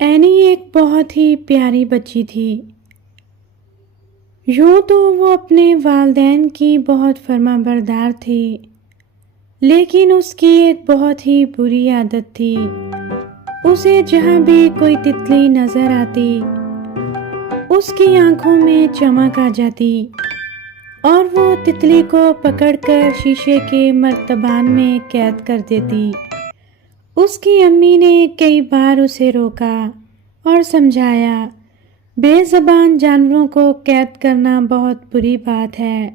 Any ایک بہت ہی پیاری بچی تھی۔ یوں تو وہ اپنے والدین کی بہت فرما بردار تھی، لیکن اس کی ایک بہت ہی بری عادت تھی۔ اسے جہاں بھی کوئی تتلی نظر آتی، اس کی آنکھوں میں چمک آ جاتی اور وہ تتلی کو پکڑ کر شیشے کے مرتبان میں قید کر دیتی۔ اس کی امی نے کئی بار اسے روکا اور سمجھایا، بے زبان جانوروں کو قید کرنا بہت بری بات ہے،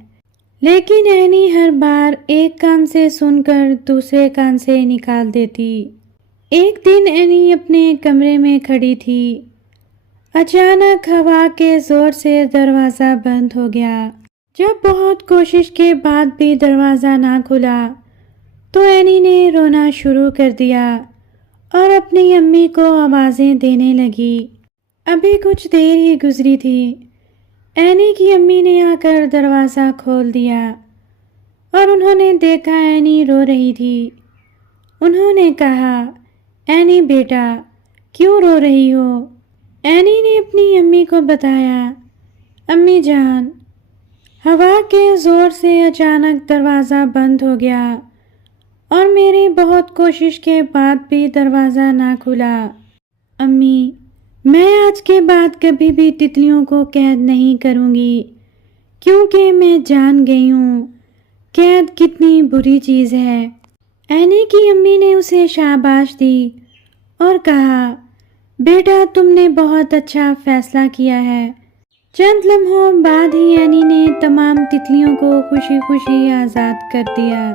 لیکن اینی ہر بار ایک کان سے سن کر دوسرے کان سے نکال دیتی۔ ایک دن اینی اپنے کمرے میں کھڑی تھی، اچانک ہوا کے زور سے دروازہ بند ہو گیا۔ جب بہت کوشش کے بعد بھی دروازہ نہ کھلا تو اینی نے رونا شروع کر دیا اور اپنی امی کو آوازیں دینے لگی۔ ابھی کچھ دیر ہی گزری تھی، اینی کی امی نے آ کر دروازہ کھول دیا اور انہوں نے دیکھا اینی رو رہی تھی۔ انہوں نے کہا، اینی بیٹا، کیوں رو رہی ہو؟ اینی نے اپنی امی کو بتایا، امی جان، ہوا کے زور سے اچانک دروازہ بند ہو گیا اور میری بہت کوشش کے بعد بھی دروازہ نہ کھلا۔ امی، میں آج کے بعد کبھی بھی تتلیوں کو قید نہیں کروں گی، کیونکہ میں جان گئی ہوں قید کتنی بری چیز ہے۔ اینی کی امی نے اسے شاباش دی اور کہا، بیٹا تم نے بہت اچھا فیصلہ کیا ہے۔ چند لمحوں بعد ہی اینی نے تمام تتلیوں کو خوشی خوشی آزاد کر دیا۔